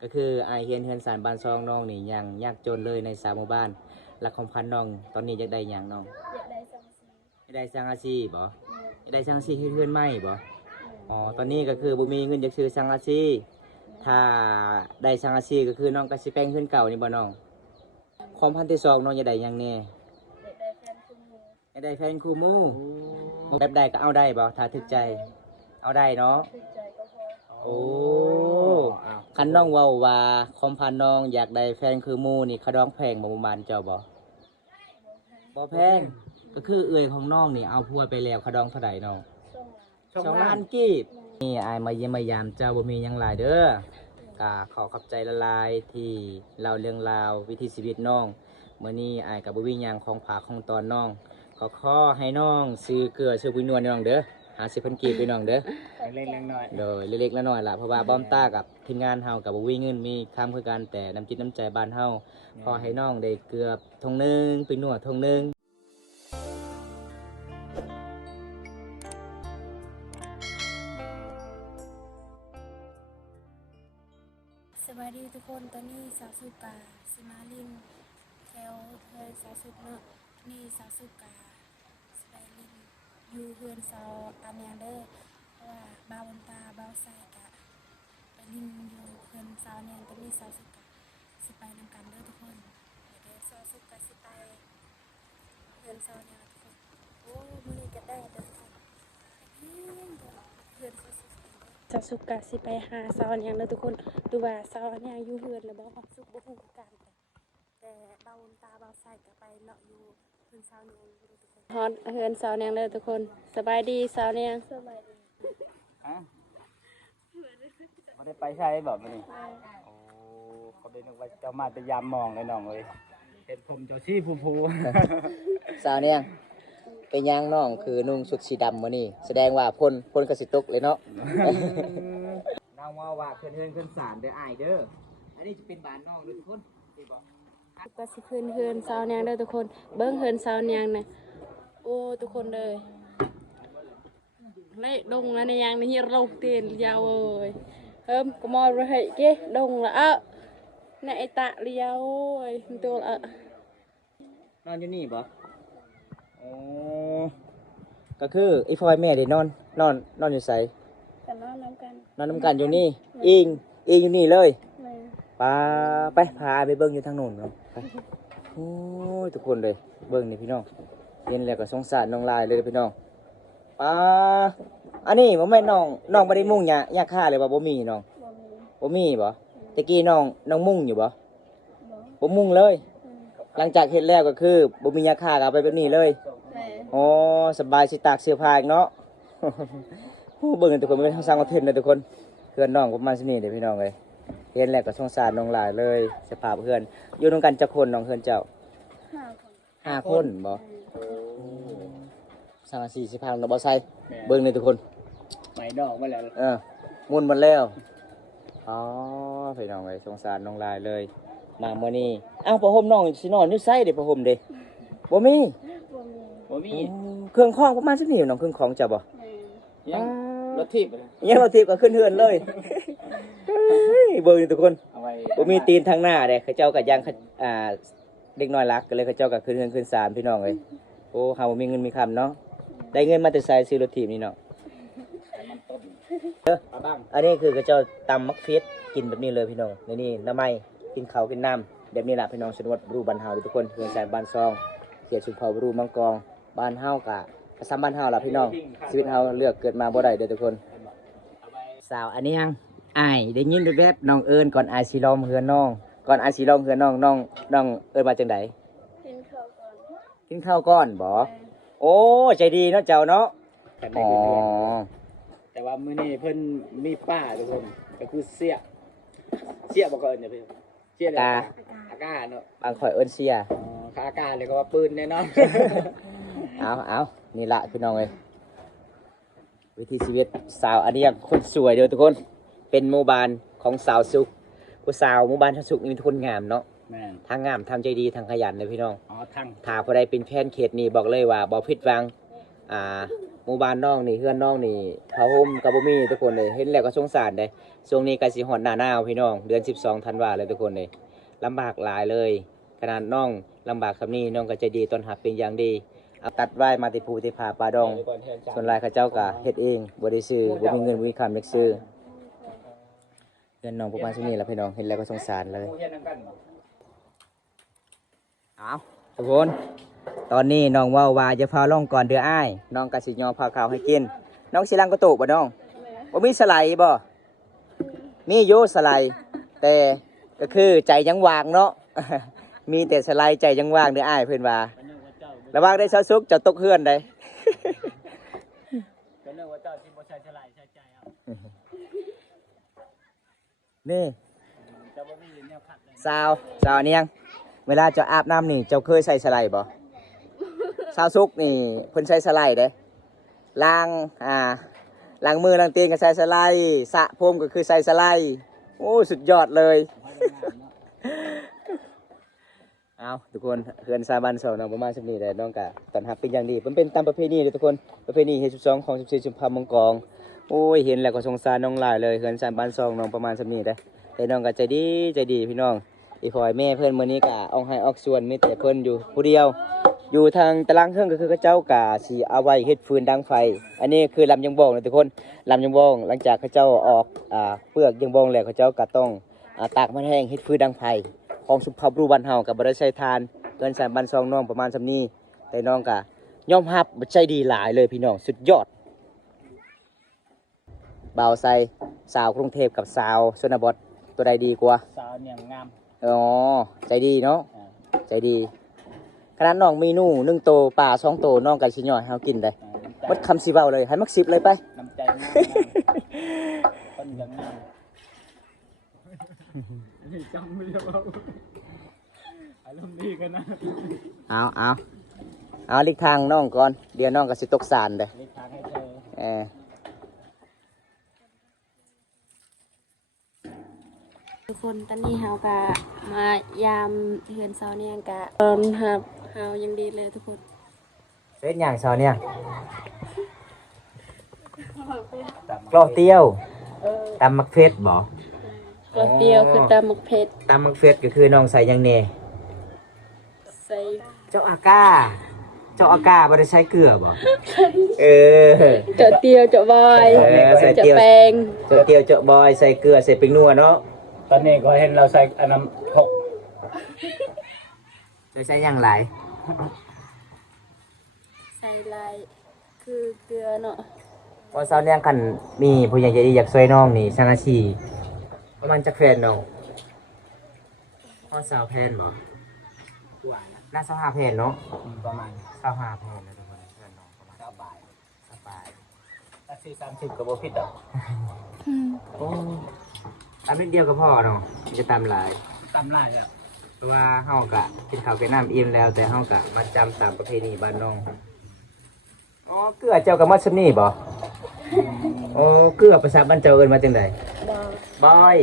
ก็คืออายเฮียนเฮือนสารบ้านซองน้องนี่ยังยากจนเลยในสามหมู่บ้านหลักของพันน้อง ตอนนี้อยากได้หยังน้องอยากได้สังสีอยากได้สร้างอาชีพบ่แม่อยากได้สร้างอาชีพเฮือนใหม่บ่แม่อ๋อตอนนี้ก็คือบ่มีเงินจะซื้อสร้างอาชีพถ้าได้สร้างอาชีพก็คือน้องก็สิแปลงเฮือนเก่านี่บ่น้องความพันที่สองน้องอยากได้หยังแน่อยากได้แฟนคุณหมูอยากได้แฟนคู่หมู่แบบใดก็เอาได้บ่ถ้าถึกใจ เอาได้เนาะคือใจก็พอ โอ้อ้าวคันน้องเว้าว่าความพันน้องอยากได้แฟนคือหมู่นี่เขาดองแพงบ่ประมาณเจ้าบ่บ่ให้บ่แพงก็คือเอื้อยของน้องนี่เอาพัวไปแล้วเขาดองเท่าใดน้องส่งสองล้านกีบนี่อายมาเยี่ยมมายามเจ้าบ่มีหยังหลายเด้อกาขอขอบใจละลายที่เล่าเรื่องราววิถีชีวิตน้องมื้อนี้อายกับบ่มีหยังของฝากของตอนน้องขอขอให้น้องซื้อเกลือซื้อปุ๋ยนวลให้น้องเด้อ หาสิเพิ่นกีบไปน้องเด้อเล่นๆน้อยโดยเล็กๆน้อยๆล่ะเพราะว่าบ้อมต้ากับทีมงานเฮากับบ่มีเงินมีค้ำคือกันแต่น้ำจิตน้ำใจบ้านเฮาขอให้น้องได้เกือบทงหนึงไปนวดทงหนึงสวัสดีทุกคนตอนนี้สาวสุกาสิมาลินแถวเฮือนสาวสุกเนาะนี่สาวสุกาสไปลิน อยู่เฮือนสาวอาแมงเด้อเพราะว่าบ้าวบนตาบ้าวใส่กะไปลินอยู่เฮือนสาวเนี่ยตอนนี้สาสุกาสิไปนำกันเด้อทุกคนเดี๋ยวสาสุกาสิไปเฮือนสาวเนี่ยทุกคนโอ้มือนี้ก็ได้เด้อทุกคนเฮือนเฮือนสาสุกาจะสุกะสิไปหาสาวอันยังเด้อทุกคนดูว่าสาวอันยังอยู่เฮือนแล้วบ่สุกบ่ฮู้กันแต่แต่เบาตาเบาใส่ก็ไปเลาะอยู่ ฮือนสาวเนี่ยอยู่เด้อทุกคนฮอดเฮือนสาวเนี่ยเด้อทุกคน สบายดีสาวเนี่ยสบายดีๆฮะบ่ได้ไปใช่บ่มื้อนี้โอ้เขาได้นึกว่าเจ้ามาแต่ยามมองเลยน้องเอ้ยเห็นผมเจ้าชี้ผู้สาวเนี่ยเป็นหยังน้องคือนุ่งชุดสีดำมื้อนี้แสดงว่าพ่นพ่นกระสิตกเลยเนาะน้องว่าว่าเพิ่นเฮือนเพิ่นสารเด้ออ้ายเด้ออันนี้จะเป็นบ้านน้องเด้อทุกคนสิบ่ก็ ก็สิขึ้นเฮือนสาวเนี่ยเด้อทุกคน เบิ่งเฮือนสาวเนี่ยน่ะโอ้ทุกคนเลย lấy đông là này yang này râu tiền giàu ơi hôm có mò rồi hệ kia đông là ơ này tạ liao ơi tôi là นอนอยู่นี่บ่โอ้ก็คือไอ้พอยแม่ได้นอนนอนนอนอยู่ไสกันนอนน้ำกันนอนน้ำกันอยู่นี่ อิงอิงอยู่นี่เลย ปาไปพาไปเบิ่งอยู่ทางโน้นเนาะไปโอ้ยทุกคนเลยเบิ่งนี่พี่น้องเห็นแล้วก็สงสารน้องลายเลยเด้อพี่น้องปาอันนี้บ่แม่นน้องน้องบ่ได้มุ่งหยาหญ้าค่าเลยว่าบ่มีน้องบ่มีบ่มีบ่ตะกี้น้องน้องมุ่งอยู่บ่บ่บ่มุ่งเลยอืมหลังจากเฮ็ดแล้วก็คือบ่มีหญ้าค่าก็เอาไปแบบนี้เลยแม่อ๋อสบายสิตากเสื้อผ้าอีกเนาะโอ้เบิ่งกันทุกคนเป็นทางสร้างคอนเทนต์เลยทุกคนเพื่อนน้องประมาณสินี่เดี๋ยวพี่น้องเลย เห็นแล้วก็สงสารน้องหลายเลยสภาพเพื่อนอยู่นำกันจักคนน้องเพื่อนเจ้าห้าคนห้าคนบ่โอ้สามสี่สิบพันเราบ่ใส่เบิ่งเลยทุกคนไหมดอกมาแล้วเออมุนหมดแล้วอ๋อพี่น้องเลยสงสารน้องหลายเลย มาเมื่อนี้อ้าวผ้าห่มน้องสินอนอยู่ไสเด้ผ้าห่มเด้บ่มีบ่มีบ่มีโอ้เครื่องคล้องประมาณสินี่น้องเครื่องคล้องเจ้าบ่แม่ยังรถทิพย์ยังเราทีบก็ขึ้นเฮือนเลย เฮ้ยเบิ่งนี่ทุกคนเอาไว้บ่มีตีนทางหน้าเด้เขาเจ้าก็ยังเขาอ่าเด็กน้อยรักก็เลยเขาเจ้าก็ขึ้นเฮือนขึ้นศาลพี่น้องเอ้ยโอ้เฮาบ่มีเงินมีคำเนาะได้เงินมาแต่ใส่ซื้อรถถีบนี่เนาะ มันต้นเออปลาบ้างอันนี้คือเขาเจ้าตำมักเฟสกินแบบนี้เลยพี่น้องในนี่น้ำไม้กินข้าวกินน้ำแบบนี้ล่ะพี่น้องชนวัดบรูบ้านเฮาเด้อทุกคนเฮือนแสนบ้านซองเขตชุมพรบรูมังกรบ้านเฮากะประสามบ้านเฮาล่ะพี่น้องชีวิตเฮาเลือกเกิดมาบ่ได้เด้อทุกคนเอาไว้สาวอันนี้ยัง อายได้ยินแวบๆน้องเอิญก่อนอายสีลอมเฮือนน้อง ก่อนอายสีลอมเฮือนน้องน้องน้องเอิญมาจังไดกินข้าวก่อนกินข้าวก่อนบ่โอ้ใจดีเนาะเจ้าเนาะกันได้อ๋อเงินเดือนแต่ว่ามื้อนี้เพิ่นมีป้าทุกคนก็คือเสียเสียบ่เกินเนี่ยเพิ่นเสียเลยอากาศเนาะบางข่อยเอิญเชียอ๋อขาอากาศเลยก็ว่าปืนแน่นอน เอาเอานี่ละพี่น้องเอ้ยวิถีชีวิตสาวอันนี้ยังคนสวยเด้อทุกคน เป็นหมู่บ้านของสาวสุขผู้สาวหมู่บ้านชาวสุขนี่เป็นคนงามเนาะแม่นทางงามทางใจดีทางขยันเลยพี่น้อง อ๋อทางถ้าผู้ใดเป็นแฟนเขตนี่บอกเลยว่าบ่ผิดหวัง อ่าหมู่บ้านน้องนี่เฮือนน้องนี่ผ้าห่มกับบ่มีทุกคนเลยเห็นแล้วก็สงสารเด้ช่วงนี้ใกล้สิฮอดหน้าหนาวพี่น้อง เดือน 12ธันวาเลยทุกคนเลยลำบากหลายเลย ขนาดน้องลำบากคำนี้น้องก็ใจดีต้อนรับเป็นอย่างดีเอาตัดไว้มาติภูติพาปลาดอง ส่วนหลายเขาเจ้าก็เฮ็ดเองบ่ได้ซื้อบ่มีเงินบ่มีคำเล็กซื้อ เงินน้องประมาณช่วนี้แหละพี่น้องเห็นแล้วก็สงสารเลยเอาทุกคนตอนนี้น้องเว่าว่าจะพาล่องก่อนเดืออ้ายน้องกสิยอพาข้าวให้กิน น้องสิลังกระตุกบ่น้องบ่มีสไลด์บ่มีอยู่สไลด์แต่ก็คือใจยังว่างเนาะมีแต่สไลด์ใจยังว่างเดืออ้ายเพิ่นว่าระวังได้เช้าซุกจะตกเฮือนได้ก็นึกว่าเจ้าที่บ่ใช่ฉลาดใช่ใจเอา นี่เจ้าบ่มีแนวขัดเลยสาวสาวเนียงเวลาเจ้าอาบน้ำนี่ เจ้าเคยใส่สไลด์บ่สาวซุกนี่เพิ่นใส่สไลด์เด้ล้างอ่าล้างมือล้างตีนก็ใส่สไลด์สระผมก็คือใส่สไลด์โอ้สุดยอดเลยเอาทุกคนเฮือนซาบันสองน้องประมาณสิบนี้เลยน้องกะตอนหับเป็นอย่างดีมันเป็นตามประเพณีเลยทุกคนประเพณีเฮสุสองของสิบสี่ชุมพามังกร โอ้ยเห็นแล้วก็สงสารน้องหลายเลยเฮือนซาบันสองน้องประมาณสิบนี้เลยแต่น้องก็ใจดีใจดีพี่น้องอีพอยแม่เพื่อนมื้อนี้กะออกให้ออกส่วนมีแต่เพื่อนอยู่ผู้เดียว อยู่ทางตารางเครื่องก็คือเขาเจ้ากะสีเอาไว้เฮ็ดฟืนดังไฟ อันนี้คือลำยังบองเลยทุกคนลำยังบอง หลังจากเขาเจ้าออกอ่าเปลือกยังบองแล้วเขาเจ้าก็ต้องอ่าตากมันแห้งเฮ็ดฟืนดังไฟ ของสุภาพรุษบ้านเฮากับบริษัททานเกินสามบันซองน้องประมาณสำนี้แต่น้องกะยอมรับบ่ใจดีหลายเลยพี่น้องสุดยอด บ่าวใส่สาวกรุงเทพกับสาวชนบทตัวใดดีกว่าสาวเนี่ยงามอ๋อใจดีเนาะอ่าใจดีขนาดน้องมีหนูหนึ่งโตวป่าสองโตวน้องกับชิญอยให้เรากินได้อ่ามัดคำสิเบาเลยให้มักสิบเลยไปน้ำใจงามคนยังงามจำไม่ได้ว่าอารมณ์ดีกันนะเอาเอาเอาลิกทางน้องก่อนเดี๋ยวน้องก็สิตกสารเลยเลีทางให้เธอเออ ทุกคนตอนนี้เฮากะมายามเฮือนเซาเนี่ยกะตอนหับเฮายังดีเลยทุกคนเป็นอย่างสาวเนี่ยกลอเตี้ยวตำมักเฟสบ่กระเตียวคือตำหมกเผ็ดตำมักเฟสก็คือน้องใส่หยังเน่ใส่เจ้าอากาเจ้าอากาบ่ได้ใช้เกลือบ่เออ เจาะเตียวเจาะบอยเออใส่เจาะเตียวแปงเจ้าเตียวเจ้าบอยใส่เกลือใส่เป็งนัวเนาะ ตอนนี้ก็เห็นเราใส่อันน้ำหกเจ้าใช้หยังหลายใส่ลายคือเกลือเนาะพอสาวเนี่ยคันมีผู้ใหญ่ใจดีอยากช่วยน้องนี่สร้างอาชีพประมาณจักแฟนน้องพอสาวแพนบ่กว่านะน่าสาวหาแพนเนาะประมาณสาวหาแพนนะทุกคนเพื่อนน้องประมาณเก้าบาทสบายถ้าสี่สามสิบก็บ่ผิดอะโอ้ ตามนิดเดียวก็พอเนาะมันจะตามหลายตำลายเลยอะเพราะว่าเฮากะกินข้าวกินน้ำอิ่มแล้ว แต่เฮากะมาจำตามประเพณีบ้านน้องอ๋อเกลือเจ้ากับมัดซันี่บ่โอ้เกลือภาษาบ้านเจ้าเอิ้นมาจังไดบอบอย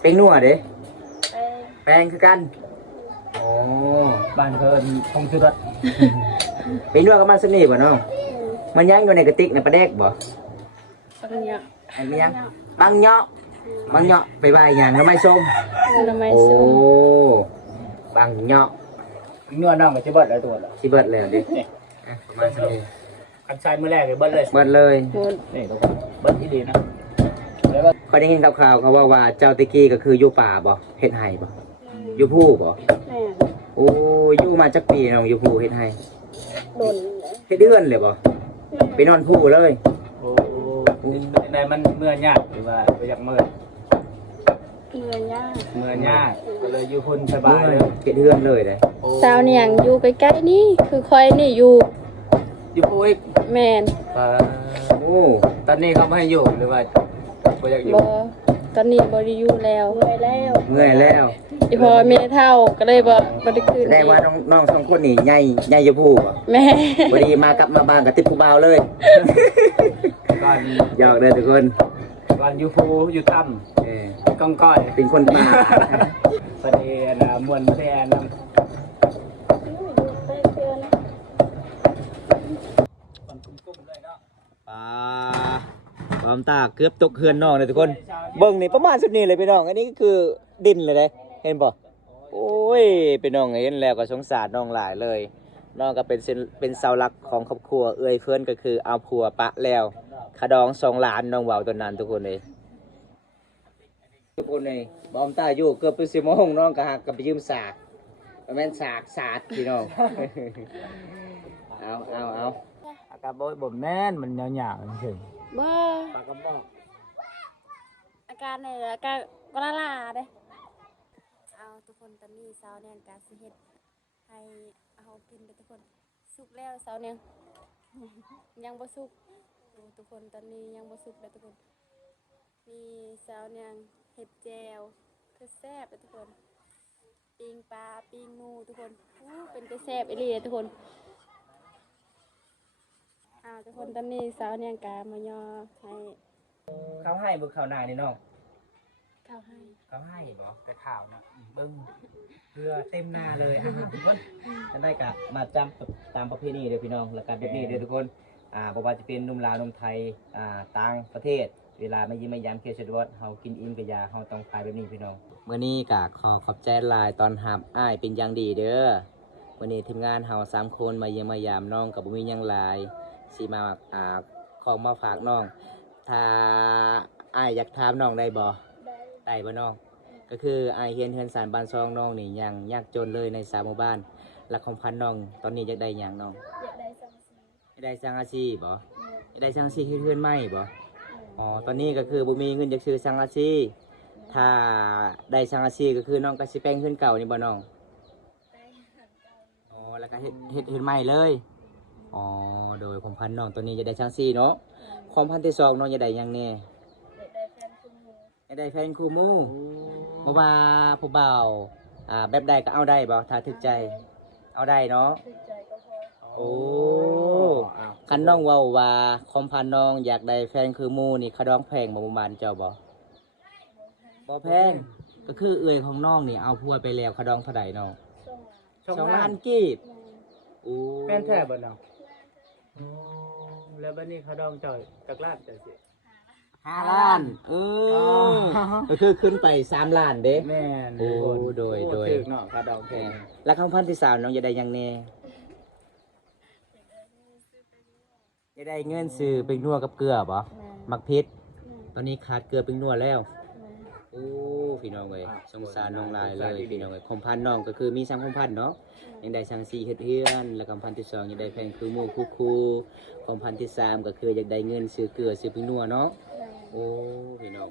เป็นนัวเด้แป้งแปลงคือกันโอ้บ้านเพิ่นคงชื่อรถเป็นนัวกับมัดซันี่บ่น้องมันย่างอยู่ในกระติกในปลาแดกบ่ปังเนี่ยไอ้เมียงบังเหาะ บังเหาะไปบายอย่างน้ำไม้ส้มน้ำไม้โอ้ส้มบังเหาะเนื้อน้องก็จะเบิดหลายตัวแล้วสิเบิดแล้วดินี่อะประมาณนี้คันชายมื้อแรกเลยเบิดเลยเบิดเลยหมดนี่ทุกคนเบิดที่ดีนะแล้วก็พอได้ยินข่าวๆเขาว่าว่าเจ้าตะกี้ก็คืออยู่ป่าบ่เฮ็ดไห้บ่อยู่ผู้บ่แม่โอ้อยู่มาจักปีน้องอยู่ผู้เฮ็ดไห้หล่นเฮ็ดเดือนเลยบ่ไปนอนผู้เลยโอ้ในมันเมื่อยากหรือว่าไปอยากเมื่อย เนื้อย่างเมื่อยากก็เลยอยู่พุ่นสเมื่บายเลยเฮ็ดเดือนเลยเลยโอ้สาวเนี่ยอยู่ใกล้ๆนี่คือคอยนี่อยู่อยู่พุ่นอีกแมนอ่าโอ้ตอนนี้เขาไม่ให้อยู่หรือว่าบ่อยากอยู่บอตอนนี้บริยูแล้วเมื่อยแล้วเมื่อยแล้วอีพอเมเท่าก็เลยบอกบริคืนแสดงว่าน้องน้องสองคนนี่ใหญ่ใหญ่อยู่ผู้บ่แม่บ่ดีมากลับมาบ้านก็ติดผู้บ่าวเลยก่อนหยอกเด้อทุกคน ก่อนอยู่ภูอยู่ถ้เออำก้องก้อยเป็นคนป่าประเดี๋ยวนะมวนประเดี๋ยวนะมันกุ้มๆเลยเนาะอมตาเกือบตกเฮือนน้องเลยทุกคน เบิ่งนี่ประมาณสุดนี้เลยพี่น้อง อันนี้ก็คือดินเลยเด้เห็นบ่โอ้ยพี่น้องเห็นแล้วก็สงสารน้องหลายเลย น้องก็เป็นเส้นเป็นเสาหลักของครอบครัว เอ้ยเพื่อนก็คือเอาผัวปะแล้วขะดองสองล้านน้องเว้าตอนนั้นทุกคนเลยทุกคนเลยบอมตาอยู่เกือบเป็นสิโมงน้องก็หักกับไปยืมสากแม่นสากสาดพี่น้องเอาเอาเอาอากาศบ่บ่แม่นมันยาวๆเฉยเบ่ปากกระบอกอาการเนี่ยอาการก็ละลาเด้เอาทุกคนตอนนี้สาวเนี่ยกาสิเฮ็ดให้ เอากินเด้อทุกคนสุกแล้วสาวเนี่ยยังบ่สุกทุกคนตอนนี้ยังบ่สุกเลยทุกคน มีสาวเนี่ยเห็ดแจวคือแซ่บเลยทุกคนปิงปลาปิงงูทุกคนอู้เป็นแต่แซ่บอีหลีเลยทุกคนอ้าทุกคนตอนนี้สาวเนี่ยกามาย่อให้เขาให้บ่เขาหน้านี่น้อง ข้าวให้เขาให้บ่แต่ข่าวนะเบิ้งเรือเต็มหน้าเลยอะทุกคนนั่นได้กะมาจำตามประเพณีเด้อพี่น้องแล้วก็แบบนี้เด้อทุกคนอ่าบ่ว่าจะเป็นหนุ่มลาวหนุ่มไทยอ่าต่างประเทศ เวลาไม่ยิ้มไม่ยามเคียวสะดวกเฮากินอิ่มกะยาเฮาต้องขายแบบนี้พี่น้องมื้อนี้กะขอขอบใจหลายตอนหับอ้ายเป็นอย่างดีเด้อวันนี้ทีมงานเฮาสามคนมาเยี่ยมมายามน้องกับบ่มีหยังหลายสิมาอ่าของมาฝากน้องถ้าอ้ายอยากถามน้องได้บ่ ได้ได้บ่น้อง ก็คืออายเฮียนเฮือนสารบ้านซองน้องนี่ยังยากจนเลยในสามหมู่บ้านหลักของพันน้อง ตอนนี้อยากได้หยังน้องอยากได้สังสีอยากได้สร้างอาชีพบ่เงินอยากได้สร้างอาชีพเฮือนใหม่บ่เงินอ๋อตอนนี้ก็คือบ่มีเงินอยากซื้อสร้างอาชีพถ้าได้สร้างอาชีพก็คือน้องก็สิแปลงเฮือนเก่านี่บ่น้องได้หันเก่าอ๋อแล้วก็เฮ็ดเฮ็ดเฮือนใหม่เลย อ๋อโดยของพันน้องตัวนี้จะได้สร้างอาชีพเนาะความพันที่สองน้องจะได้หยังแน่ อยากได้แฟนคุณ หมูอยากได้แฟนคู่หมู่เพราะว่าผู้บ่าวอ่าแบบใดก็เอาได้บ่ถ้าถึกใจ เอาได้เนาะติดใจก็พอโอ้อ้าวคันน้องเว้าว่าคอมพันน้องอยากได้แฟนคือหมู่นี่เขาดองแพงบ่ประมาณเจ้าบ่บ่แพงก็คือเอื้อยของน้องนี่เอาผัวไปแล้วเขาดองเท่าใดน้องส่งสองล้านกีบเงินโอ้แม่นแท้บ่น้องอ๋อแล้วบัดนี้เขาดองเจ้าจักล้านจังสิ ห้าล้าน เออก็คือขึ้นไปสามล้านเด้ แม่นโอ้โดยโดย ถึกเนาะเขาดองแพงแล้วคำพันที่สามน้องจะได้หยังแน่จะได้เงินซื้อเป็นนัวกับเกลือบ่เงินมักพิษเงินตอนนี้ขาดเกลือเป็นนัวแล้วเงินโอ้พี่น้องเอ้ยสงสารน้องหลายเลยพี่น้องเอ้ยคมพันธุ์น้องก็คือมีสังคมพันธุ์เนาะยังได้สังสีเฮ็ดเฮือนแล้วคำพันธุ์ที่สองยังได้แพงคือหมู่คู่คู่คมพันธุ์ที่สามก็คืออยากได้เงินซื้อเกลือซื้อพริกนัวเนาะเงิน โอ้พี่น้อง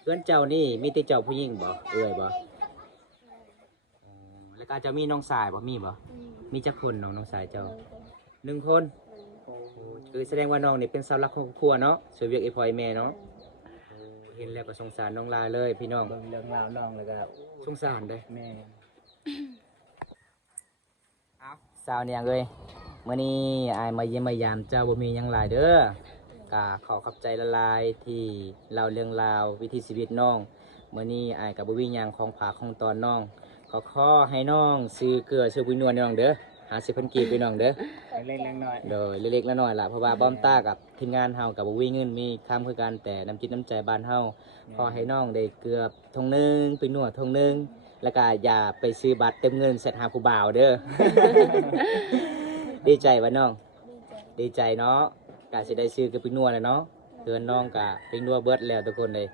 เพื่อนเจ้านี่มีแต่เจ้าผู้หญิงบ่เอ้ยบ่อ๋อแล้วก็เจะมีน้องสายบ่มีบ่เงินมีจักคนน้องน้องสายเจ้าเงินหนึ่งคนโอ้คือแสดงว่าน้องนี่เป็นเสาหลักของครอบครัวเนาะช่วยเวียกไอ้พ่อไอ้แม่เนาะโอ้เห็นแล้วก็สงสารน้องลาเลยพี่น้องเบิ่งเรื่องราวน้องแล้วก็สงสารเด้แม่สาวเนี่ยเลยเมื่อนี้อายมาเยี่ยมมายามเจ้าบ่มีหยังหลายเด้อ กาขอขอบใจละลายที่เล่าเรื่องราววิถีชีวิตน้องเมื่อนี้อายกับบ่มีหยังของผากของตอนน้อง ขอขอให้น้องซื้อเกลือซื้อปุ๋ยนวลให้น้องเด้อหาสิบพันกีบไปน้องเด้อเล็กๆน้อยโดยเล็กๆแล้วน้อยๆล่ะเพราะว่าบ้อมต้ากับทีมงานเฮากับบ่มีเงินมีคำคือกันแต่น้ำจิตน้ำใจบ้านเฮาๆขอให้น้องได้เกลือทงหนึงไปนวดทงหนึงแล้วก็อย่าไปซื้อบัตรเต็มเงินเสร็จหาผู้บ่าวเด้อดีใจวะน้อง ดีใจดีใจเนาะ กาสิได้ซื้อกับไปนวเลยเนาะเตือนน้องกะไปนวเบิดแล้วทุกคนเลย